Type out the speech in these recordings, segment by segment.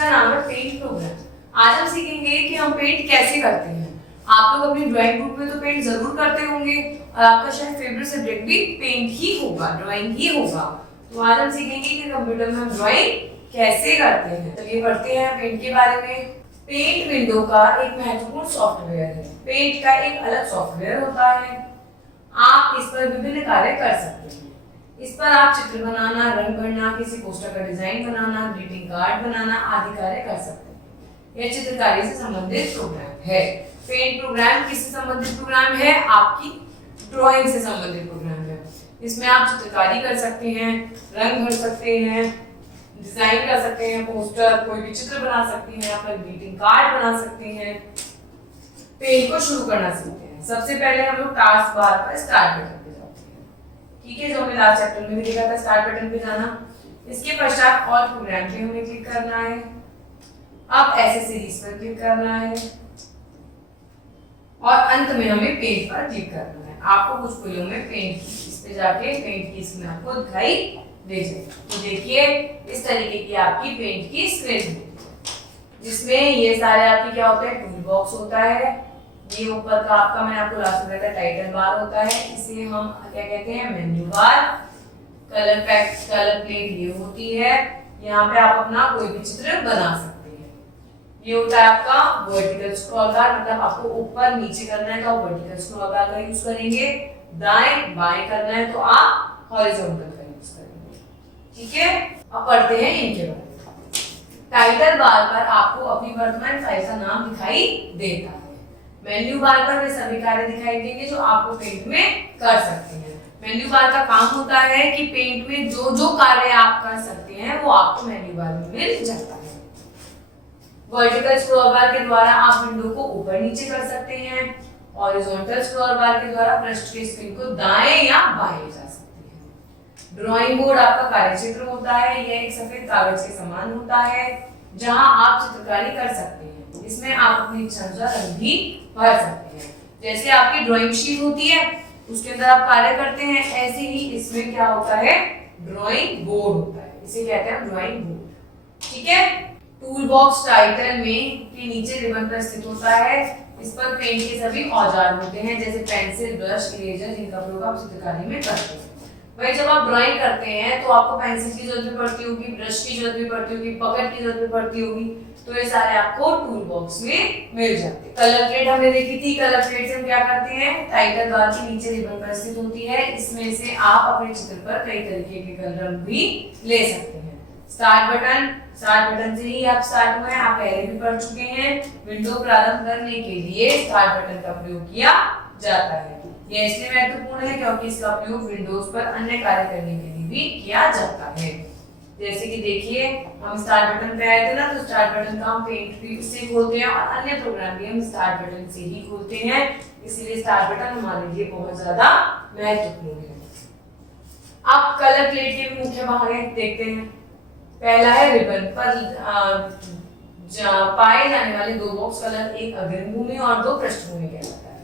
जिसका नाम है पेंट प्रोग्राम। आज हम सीखेंगे कि हम पेंट कैसे करते हैं। आप लोग अपनी ड्राइंग बुक में तो पेंट जरूर करते होंगे और आपका शायद फेवरेट सब्जेक्ट भी पेंट ही होगा, ड्राइंग ही होगा। तो आज हम सीखेंगे कि कंप्यूटर में हम ड्राइंग कैसे करते हैं। चलिए पढ़ते हैं पेंट के बारे में। पेंट विंडो का एक महत्वपूर्ण सॉफ्टवेयर है। पेंट का एक अलग सॉफ्टवेयर होता है। आप इस पर विभिन्न कार्य कर सकते हैं। इस पर आप चित्र बनाना, रंग भरना, किसी पोस्टर का डिजाइन बनाना, ग्रीटिंग कार्ड बनाना आदि कार्य कर सकते हैं। यह चित्रकारी से संबंधित प्रोग्राम है। पेंट प्रोग्राम किससे संबंधित प्रोग्राम है? आपकी ड्राइंग से संबंधित प्रोग्राम है। इसमें आप चित्रकारी कर सकते हैं, रंग भर सकते हैं, डिजाइन कर सकते हैं, पोस्टर, कोई भी चित्र बना सकते हैं, अपना ग्रीटिंग कार्ड बना सकते हैं। पेंट को शुरू करना सीखते हैं। सबसे पहले हम लोग टास्क बार पर स्टार्ट बटन पे जाते हैं। ठीक है, जो हमने लास्ट चैप्टर में भी देखा था, स्टार्ट बटन पे जाना। इसके पश्चात ऑल प्रोग्राम पे हमें क्लिक करना है। अब ऐसे सीरीज पर क्लिक करना है और अंत में हमें पेंट पर क्लिक करना है। आपको कुछ फूलों में पेंट की, इस पे जाके पेंट की स्क्रीन आपको दिखाई दे जाएगी। तो देखिए इस तरीके की आपकी पेंट की स्क्रीन है, जिसमें ये सारे आपके क्या होते हैं, टूल बॉक्स होता है। ये ऊपर का आपका, मैंने आपको लास्ट में बताया, टाइटल बार होता है। इसे हम क्या कहते हैं, मेन्यू बार। कलर प्लेट ये होती है। यहाँ पे आप अपना कोई भी चित्र बना सकते हैं। ये होता है आपका वर्टिकल स्क्रॉल बार, मतलब आपको ऊपर नीचे करना है तो आप वर्टिकल स्क्रॉल बार का यूज करेंगे। दाएं बाएं करना है तो आप हॉरिजॉन्टल का यूज करेंगे। ठीक है, अब पढ़ते हैं इनके बारे में। टाइटल बार पर आपको अपनी वर्तमान फाइल का नाम दिखाई देता है। मेन्यू बार पर वे सभी कार्य दिखाई देंगे जो आपको पेंट में कर सकते हैं। मेन्यू बार का काम होता है कि पेंट में जो जो कार्य आप कर सकते हैं वो आपको मेन्यू बार में मिल जाता है। वर्टिकल स्क्रॉल बार के द्वारा आप विंडो को ऊपर नीचे कर सकते हैं। हॉरिजॉन्टल स्क्रॉल बार के द्वारा पृष्ठ के स्क्रीन को दाएं या बाएं ले जा सकते हैं। ड्राइंग बोर्ड आपका कार्यक्षेत्र होता है। यह एक सफेद कागज के समान होता है जहां आप चित्रकारी कर सकते हैं। इसमें आप अपनी इच्छा अनुसार रंग भी भर सकते हैं। जैसे आपकी ड्राइंग शीट होती है, उसके अंदर आप कार्य करते हैं, ऐसे ही इसमें क्या होता है, ड्राइंग बोर्ड होता है। इसे कहते हैं ड्राइंग बोर्ड। ठीक है, टूल बॉक्स टाइटल में के नीचे रिबन पर स्थित होता है। इस पर पेंट के सभी औजार होते हैं, जैसे पेंसिल, ब्रश, इरेजर, जिनका प्रयोग आप चित्रकारी में करते हैं। भाई जब आप ड्राइंग करते हैं तो आपको पेंसिल की जरूरत भी पड़ती होगी, ब्रश की जरूरत भी पड़ती होगी, पकड़ की जरूरत भी पड़ती होगी। तो ये सारे आपको टूल बॉक्स में मिल जाते हैं। कलर प्लेट हमने देखी थी। कलर प्लेट से हम क्या करते हैं, टाइटल बार के नीचे रिबन पर स्थित होती है। इसमें से आप अपने चित्र पर कई तरीके के कलर रंग भी ले सकते हैं। स्टार्ट बटन से ही आप स्टार्ट हुए, आप पहले भी पढ़ चुके हैं। विंडो प्रारंभ करने के लिए स्टार्ट बटन का प्रयोग किया जाता है। यह इसलिए महत्वपूर्ण है क्योंकि इसका प्रयोग विंडोज पर अन्य कार्य करने के लिए भी किया जाता है। जैसे कि देखिए, हम स्टार्ट बटन पे आए थे ना, तो स्टार्ट बटन का हम पेंट भी उससे खोलते हैं और अन्य प्रोग्राम भी हम स्टार्ट बटन से ही खोलते हैं। इसलिए स्टार्ट बटन हमारे लिए बहुत ज्यादा महत्वपूर्ण है। अब कलर प्लेट के भी मुख्य भाग देखते हैं। पहला है रिबन पर पाए जाने वाले दो बॉक्स कलर, एक अग्रिम भूमि और दो पृष्ठभूमि कहलाता है।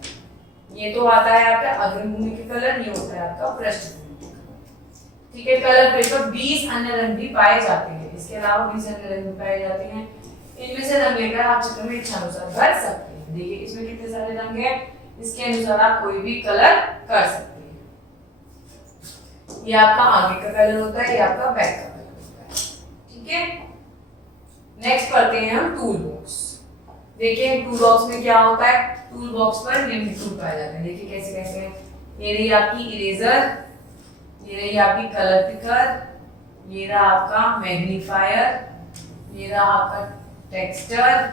ये तो आता है आपका अग्रिम भूमि के कलर, ये होता है आपका पृष्ठभूमि। ठीक है, कलर प्लेट पर 20 अन्य रंग भी पाए जाते हैं। इसके अलावा 20 अन्य रंग भी पाए जाते हैं। इनमें से रंग लेकर आप चित्र में इच्छा अनुसार भर सकते हैं। देखिए इसमें कितने सारे रंग हैं, इसके अनुसार आप कोई भी कलर कर सकते हैं। ये आपका आगे का कलर होता है, ये आपका बैक का कलर होता है। ठीक है, नेक्स्ट करते हैं हम टूल बॉक्स। देखिए टूल बॉक्स में क्या होता है, टूल बॉक्स पर निम्न टूल पाए जाते हैं। देखिए कैसे कैसे हैं। ये रही आपकी इरेजर, ये रही आपकी कलर पिकर, ये रहा आपका मैग्नीफायर, ये रहा आपका टेक्सचर,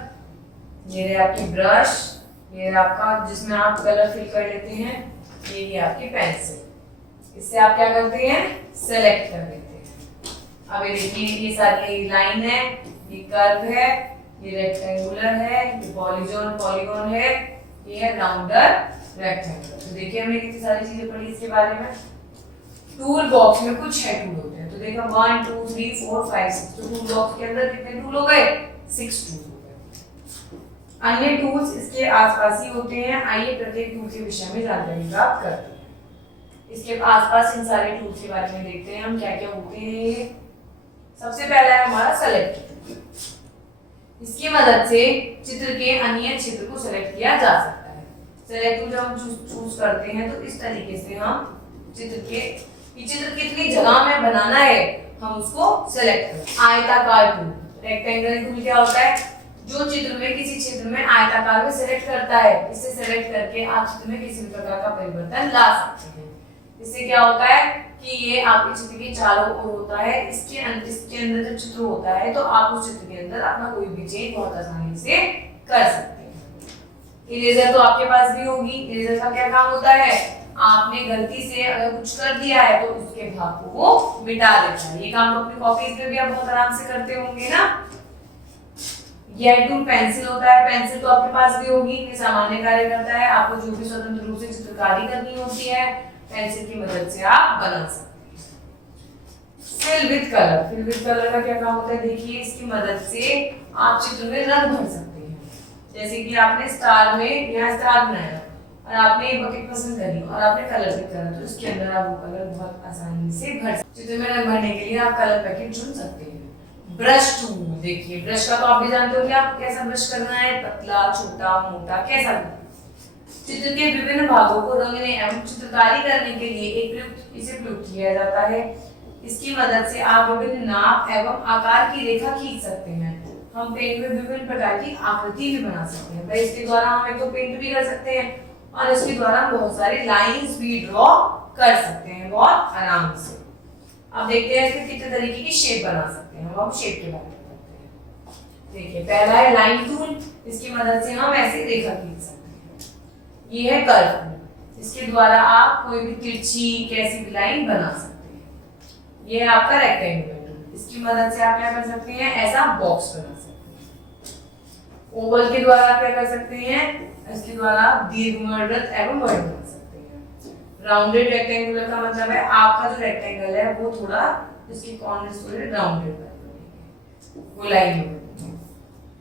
ये रही आपकी ब्रश, ये रहा आपका जिसमें आप कलर फिल कर लेते हैं, ये रही आपकी पेंसिल। इससे आप क्या करते हैं, सेलेक्ट कर लेते हैं। अब ये देखिए, ये सारी लाइन है, ये कर्व है, ये रेक्टेंगुलर है, ये पॉलीगॉन है, ये है राउंडर रेक्टेंगल। तो देखिए हमने कितनी सारी चीजें पढ़ी इसके बारे में। टूल बॉक्स में कुछ 6 टूल होते हैं। तो देखा 1 2 3 4 5 6। तो टूल बॉक्स के अंदर कितने टूल हो गए, 6 टूल हो गए। अन्य टूल्स इसके आसपास ही होते हैं। आइए प्रत्येक टूल के विषय में जानकारी प्राप्त करते हैं। इसके आसपास इन सारे टूल्स के बारे में देखते हैं हम क्या क्या होते हैं। सबसे पहला है हमारा सेलेक्ट टूल। इसकी मदद से चित्र के अनियत क्षेत्र को सेलेक्ट किया जा सकता है। सेलेक्ट टूल जब हम चूज करते हैं तो इस तरीके से हम चित्र कितनी जगह में बनाना है हम उसको सेलेक्ट करते हैं। आयताकार टूल, रेक्टेंगल टूल क्या होता है, जो चित्र में किसी क्षेत्र में आयताकार में सेलेक्ट करता है, इसे सेलेक्ट करके आप चित्र में किसी भी प्रकार का परिवर्तन ला सकते हैं। इससे क्या होता है कि ये आपके चित्र के चारों ओर होता है, इसके अंदर जब चित्र होता है तो आप उस चित्र के अंदर अपना कोई भी चेंज बहुत आसानी से कर सकते हैं। इरेजर तो आपके पास भी होगी। इरेजर का क्या काम होता है, आपने गलती से अगर कुछ कर दिया है तो उसके भाग को वो मिटा देता है। ये काम तो अपनी कॉपीज में भी आप बहुत आराम से करते होंगे ना। यह टूल पेंसिल होता है, पेंसिल तो आपके पास भी होगी। ये सामान्य कार्य करता है, आपको जो भी स्वतंत्र रूप से चित्रकारी करनी होती है पेंसिल की मदद से आप बना सकते हैं। Fill with colour, fill with colour का क्या काम होता है, देखिए इसकी मदद से आप चित्र में रंग भर सकते हैं। जैसे कि आपने स्टार में यहाँ स्टार बनाया और आपने ये बकेट पसंद करी और आपने कलर पिक करा, तो इसके अंदर आप वो कलर बहुत आसानी से भर सकते हैं। चित्र में रंग भरने के लिए आप कलर पैकेट चुन सकते हैं। ब्रश टूल, देखिए ब्रश का तो आप भी जानते होंगे, आपको कैसा ब्रश करना है, पतला, छोटा, मोटा, कैसा भी। चित्र के विभिन्न भागों को रंगने एवं चित्रकारी करने के लिए इसे प्रयुक्त किया जाता है। इसकी मदद से आप विभिन्न नाप एवं आकार की रेखा खींच सकते हैं। हम पेंट में विभिन्न प्रकार की आकृति भी बना सकते हैं। भाई इसके द्वारा हम एक तो पेंट भी कर सकते हैं और इसके द्वारा हम बहुत सारी लाइंस भी ड्रॉ कर सकते हैं बहुत आराम से। अब देखते हैं इसमें कितने तरीके की शेप बना सकते हैं। हम शेप के बारे में करते हैं। देखिए पहला है लाइन टूल, इसकी मदद से हम ऐसे रेखा खींच सकते हैं। ये है कर्व, इसके द्वारा आप कोई भी तिरछी कैसी भी लाइन बना सकते हैं। ये है आपका रेक्टेंगुलर टूल, इसकी मदद से आप क्या कर सकते हैं, ऐसा बॉक्स बना सकते हैं। ओवल के द्वारा आप क्या कर सकते हैं, इसके द्वारा आप दीर्घवृत्त एवं वर्ग बना सकते हैं। राउंडेड रेक्टेंगुलर का मतलब है आपका जो रेक्टेंगल है वो थोड़ा इसके कॉर्नर्स थोड़े राउंडेड बनेंगे, गोलाई में बनेंगे।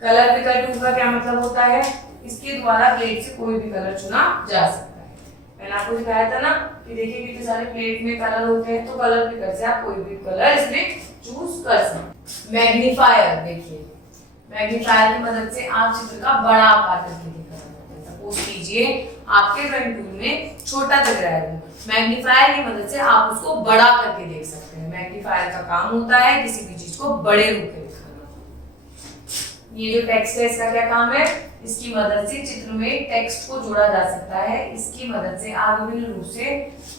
कलर पिकर टूल का क्या मतलब होता है, इसके द्वारा प्लेट से कोई भी कलर चुना जा सकता है। मैंने आपको दिखाया था ना कि देखिए कितने सारे प्लेट में कलर होते हैं, तो कलर पिकर से आप कोई भी कलर इसमें चूज कर सकते हैं। मैग्नीफायर, देखिए मैग्नीफायर की मदद से आप चित्र का बड़ा आकार करके दिखा सकते हैं। सपोज कीजिए आपके ड्राइंग टूल में छोटा दिख रहा है, मैग्नीफायर की मदद से आप उसको बड़ा करके देख सकते हैं। मैग्नीफायर का काम होता है किसी भी चीज को बड़े रूप में दिखाना। ये जो टेक्स्ट है इसका क्या काम है, इसकी मदद से चित्र में टेक्स्ट को जोड़ा जा सकता है। इसकी मदद से आप विभिन्न रूप से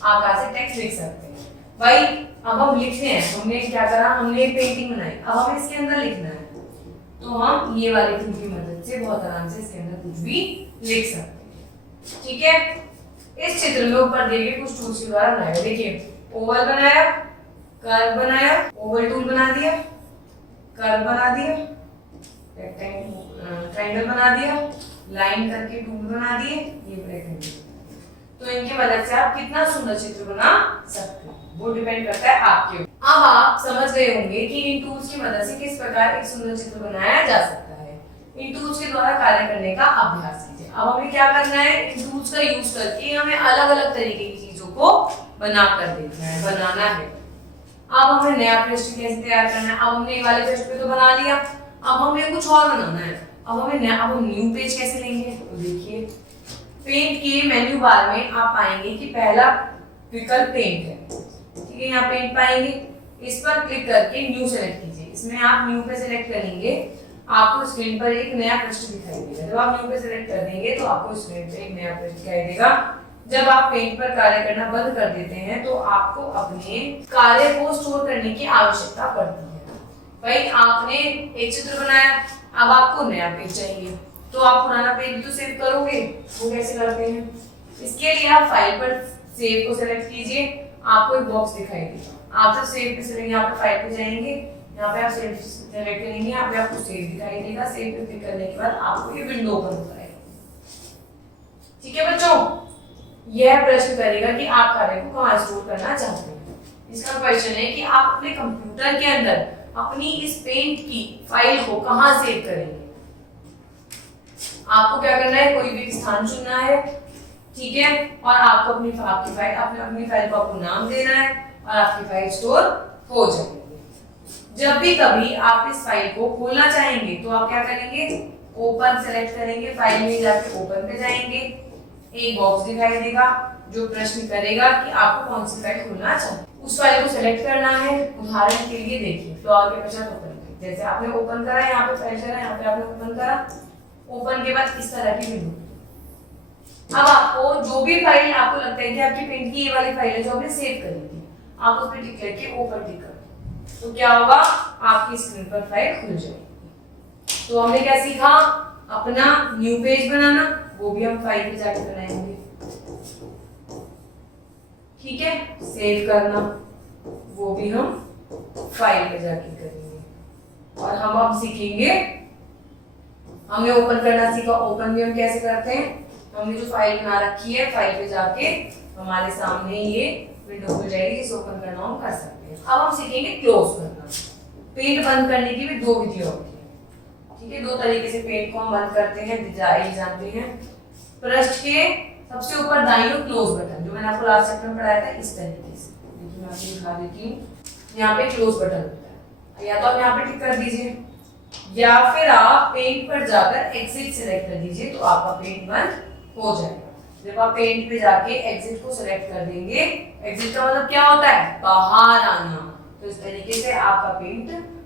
आकार से टेक्स्ट लिख सकते हैं। भाई अब हम लिखते हैं, हमने क्या करा, हमने पेंटिंग बनाई, अब हमें इसके अंदर लिखना है, तो हम ये वाले टूल की मदद से बहुत आराम से इसके अंदर कुछ भी लिख सकते हैं। ठीक है, इस चित्र में ऊपर दिए गए कुछ टूल्स के द्वारा बनाया। देखिए ओवल बनाया, कर्व बनाया, ओवल टूल बना दिया, कर्व बना दिया, ट्रायंगल बना दिया, लाइन करके टूल बना दिए, ये रेक्टेंगल। तो इनकी मदद से आप कितना सुंदर चित्र बना सकते हैं, वो डिपेंड करता है आपके ऊपर। अब आप समझ गए होंगे कि इन टूल्स की मदद से किस प्रकार एक सुंदर चित्र बनाया जा सकता है। इन टूल्स के द्वारा कार्य करने का अभ्यास कीजिए। अब हमें क्या करना है, इन टूल्स का यूज करके हमें अलग अलग तरीके की चीजों को बना कर देखना है, बनाना है। अब हमें नया पृष्ठ कैसे तैयार करना है, अब हमने ये वाले पृष्ठ पे तो बना लिया, अब हमें कुछ और बनाना है। अब हम न्यू पेज कैसे लेंगे, तो देखिए पेंट के मेन्यू बार में आप पाएंगे कि पहला विकल्प पेंट है। ठीक है, यहाँ पेंट पाएंगे, इस पर क्लिक करके न्यू सेलेक्ट कीजिए। इसमें आप न्यू पे सेलेक्ट करेंगे, आपको स्क्रीन पर एक नया पृष्ठ दिखाई देगा। जब आप न्यू पे सेलेक्ट कर देंगे तो आपको स्क्रीन पे एक नया पृष्ठ दिखाई देगा। जब आप पेंट पर कार्य करना बंद कर देते हैं तो आपको अपने कार्य को स्टोर करने की आवश्यकता पड़ती है। भाई आपने एक चित्र बनाया, अब आपको नया पेज चाहिए, तो आप पुराना पेज भी तो सेव करोगे, वो कैसे करते हैं। इसके लिए आप फाइल पर सेव को सेलेक्ट कीजिए, आपको एक बॉक्स दिखाई देगा। आप जब सेव पे चलेंगे, यहाँ पे फाइल पे जाएंगे, यहाँ पे आप सेव सेलेक्ट करेंगे, यहाँ पे आपको सेव दिखाई देगा। सेव पे क्लिक करने के बाद आपको ये विंडो ओपन हो जाएगा। ठीक है बच्चों, यह प्रश्न करेगा कि आप कार्य को कहाँ स्टोर करना चाहते हैं। इसका क्वेश्चन है कि आप अपने कंप्यूटर के अंदर अपनी इस पेंट की फाइल को कहाँ सेव करेंगे। आपको क्या करना है, कोई भी स्थान चुनना है, ठीक है, और आपको अपनी फाइल को आपको नाम देना है और आपकी फाइल स्टोर हो जाएगी। जब भी कभी आप इस फाइल को खोलना चाहेंगे तो आप क्या करेंगे, ओपन सेलेक्ट करेंगे, फाइल में जाके ओपन पे जाएंगे, एक बॉक्स दिखाई देगा जो प्रश्न करेगा कि आपको कौन सी फाइल खोलना चाहिए, उस फाइल को सेलेक्ट करना है। उदाहरण के लिए देखिए फ्लावर के पश्चात ओपन, जैसे आपने ओपन करा, यहाँ पे फाइल करा, यहाँ पे आपने ओपन करा, ओपन के बाद इस तरह की विंडो। अब आपको जो भी फाइल आपको लगता है कि आपकी पेंट की ये वाली फाइल है जो आपने सेव करी थी, आप उस पर टिक करके ओपन टिक कर, तो क्या होगा, आपकी स्क्रीन पर फाइल खुल जाएगी। तो हमने क्या सीखा, अपना न्यू पेज बनाना, वो भी हम फाइल पे जाकर बनाएंगे, ठीक है, सेव करना, वो भी हम फाइल पे जाके करेंगे। और हम अब सीखेंगे, हमने ओपन करना सीखा, ओपन भी हम कैसे करते हैं, हमने जो फाइल बना रखी है फाइल पे जाके हमारे सामने ये विंडो खुल जाएगी, जिसे ओपन करना हम कर सकते हैं। अब हम सीखेंगे क्लोज करना। पेंट बंद करने की भी दो विधियां होती है, ठीक है, दो तरीके से पेंट को हम बंद करते हैं, जानते हैं। पृष्ठ के सबसे ऊपर दाईं ओर क्लोज बटन, जो मैंने आपको लास्ट चैप्टर में पढ़ाया था, इस तरीके से, देखिए मैं आपको दिखा देती हूँ, यहाँ पे क्लोज बटन होता है, या तो आप यहाँ पे टिक कर दीजिए, या फिर आप पेंट पर जाकर एग्जिट सेलेक्ट कर दीजिए, तो आपका पेंट बंद हो जाएगा। जब आप पेंट पे जाके एग्जिट को सेलेक्ट कर देंगे, एग्जिट का मतलब क्या होता है, बाहर आना, तो इस तरीके से आपका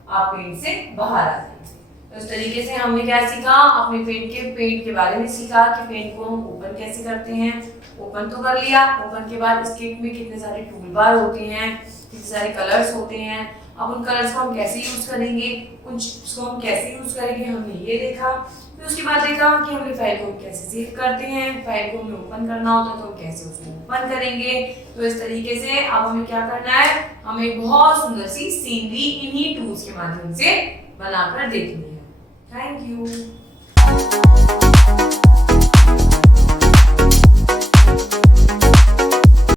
आप पेंट से बाहर आ जाएंगे। तो इस तरीके से हमने क्या सीखा, अपने पेंट के बारे में सीखा कि पेंट को हम ओपन कैसे करते हैं। ओपन तो कर लिया, ओपन के बाद इसके में कितने सारे टूल बार होते हैं, कितने सारे कलर्स होते हैं, अब उन कलर्स को हम कैसे यूज करेंगे, उसको हम कैसे यूज करेंगे, हमने ये देखा। फिर उसके बाद देखा कि हमने फाइल को कैसे सेव करते हैं, फाइल को हमें ओपन करना होता है तो हम कैसे उसको ओपन करेंगे। तो इस तरीके से अब हमें क्या करना है, हमें बहुत सुंदर सी सीनरी इन्हीं टूल्स के माध्यम से बनाकर देखनी है। Thank you.